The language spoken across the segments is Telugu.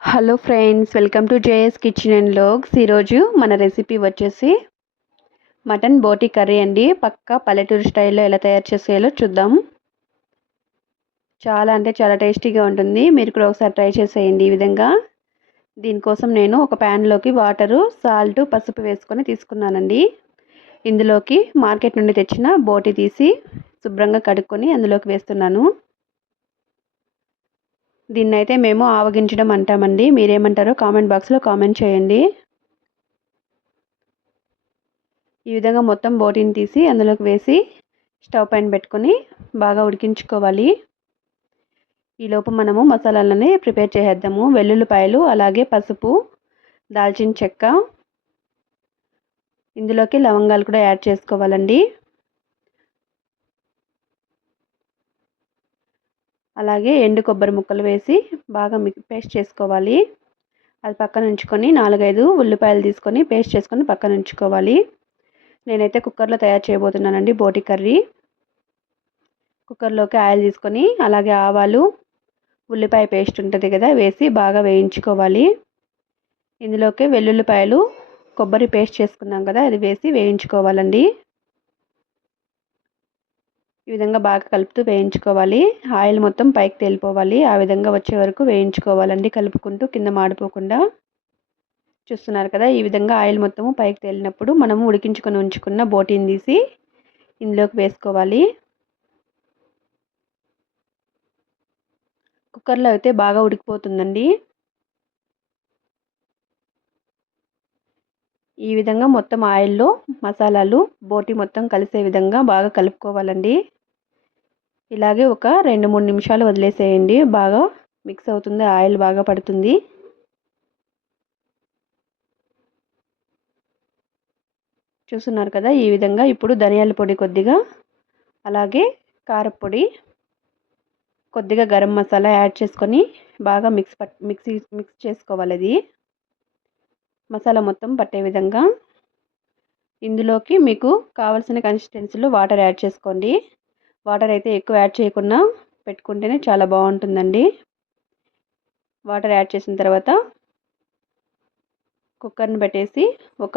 Hello friends welcome to JS kitchen and logs. ఈరోజు మన రెసిపీ వచ్చేసి మటన్ బోటి కర్రీ అండి. పక్క పల్లెటూరు స్టైల్లో ఎలా తయారు చేసేయాలో చూద్దాం. చాలా అంటే చాలా టేస్టీగా ఉంటుంది. మీరు కూడా ఒకసారి ట్రై చేసేయండి ఈ విధంగా. దీనికోసం నేను ఒక ప్యాన్లోకి వాటరు సాల్ట్ పసుపు వేసుకొని తీసుకున్నానండి. ఇందులోకి మార్కెట్ నుండి తెచ్చిన బోటి తీసి శుభ్రంగా కడుక్కొని అందులోకి వేస్తున్నాను. దీన్ని అయితే మేము ఆవగించడం అంటామండి. మీరేమంటారో కామెంట్ బాక్స్లో కామెంట్ చేయండి. ఈ విధంగా మొత్తం బోటిని తీసి అందులోకి వేసి స్టవ్ పైన పెట్టుకొని బాగా ఉడికించుకోవాలి. ఈలోపు మనము మసాలాలని ప్రిపేర్ చేసేద్దాము. వెల్లుల్లిపాయలు అలాగే పసుపు దాల్చిన చెక్క ఇందులోకి లవంగాలు కూడా యాడ్ చేసుకోవాలండి. అలాగే ఎండు కొబ్బరి ముక్కలు వేసి బాగా మిక్ పేస్ట్ చేసుకోవాలి. అది పక్కన ఉంచుకొని నాలుగైదు ఉల్లిపాయలు తీసుకొని పేస్ట్ చేసుకొని పక్కన ఉంచుకోవాలి. నేనైతే కుక్కర్లో తయారు చేయబోతున్నానండి బోటి కర్రీ. కుక్కర్లోకి ఆయిల్ తీసుకొని అలాగే ఆవాలు ఉల్లిపాయ పేస్ట్ ఉంటుంది కదా వేసి బాగా వేయించుకోవాలి. ఇందులోకి వెల్లుల్లిపాయలు కొబ్బరి పేస్ట్ చేసుకున్నాం కదా అది వేసి వేయించుకోవాలండి. ఈ విధంగా బాగా కలుపుతూ వేయించుకోవాలి. ఆయిల్ మొత్తం పైకి తేలిపోవాలి. ఆ విధంగా వచ్చే వరకు వేయించుకోవాలండి. కలుపుకుంటూ కింద మాడిపోకుండా. చూస్తున్నారు కదా ఈ విధంగా ఆయిల్ మొత్తము పైకి తేలినప్పుడు మనము ఉడికించుకొని ఉంచుకున్న బోటీని తీసి ఇందులోకి వేసుకోవాలి. కుక్కర్లో అయితే బాగా ఉడికిపోతుందండి. ఈ విధంగా మొత్తం ఆయిల్లో మసాలాలు బోటి మొత్తం కలిసే విధంగా బాగా కలుపుకోవాలండి. ఇలాగే ఒక రెండు మూడు నిమిషాలు వదిలేసేయండి. బాగా మిక్స్ అవుతుంది ఆయిల్ బాగా పడుతుంది. చూస్తున్నారు కదా ఈ విధంగా ఇప్పుడు ధనియాల పొడి కొద్దిగా అలాగే కారపొడి కొద్దిగా గరం మసాలా యాడ్ చేసుకొని బాగా మిక్స్ పట్ మిక్సీ మిక్స్ చేసుకోవాలి అది. మసాలా మొత్తం పట్టే విధంగా. ఇందులోకి మీకు కావాల్సిన కన్సిస్టెన్సీలో వాటర్ యాడ్ చేసుకోండి. వాటర్ అయితే ఎక్కువ యాడ్ చేయకుండా పెట్టుకుంటేనే చాలా బాగుంటుందండి. వాటర్ యాడ్ చేసిన తర్వాత కుక్కర్ని పెట్టేసి ఒక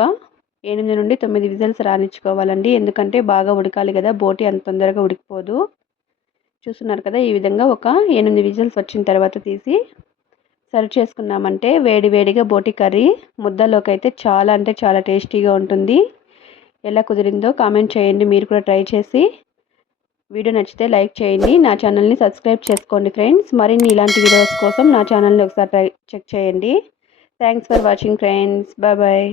ఎనిమిది నుండి తొమ్మిది విజిల్స్ రానిచ్చుకోవాలండి. ఎందుకంటే బాగా ఉడకాలి కదా బోటి అంత తొందరగా ఉడికిపోదు. చూస్తున్నారు కదా ఈ విధంగా ఒక ఎనిమిది విజిల్స్ వచ్చిన తర్వాత తీసి సర్వ్ చేసుకున్నామంటే వేడి వేడిగా బోటి కర్రీ ముద్దలోకి అయితే చాలా అంటే చాలా టేస్టీగా ఉంటుంది. ఎలా కుదిరిందో కామెంట్ చేయండి. మీరు కూడా ట్రై చేసి వీడియో నచ్చితే లైక్ చేయండి. నా ఛానల్ని సబ్స్క్రైబ్ చేసుకోండి ఫ్రెండ్స్. మరిన్ని ఇలాంటి వీడియోస్ కోసం నా ఛానల్ని ఒకసారి ట్రై చెక్ చేయండి. Thanks for watching friends bye bye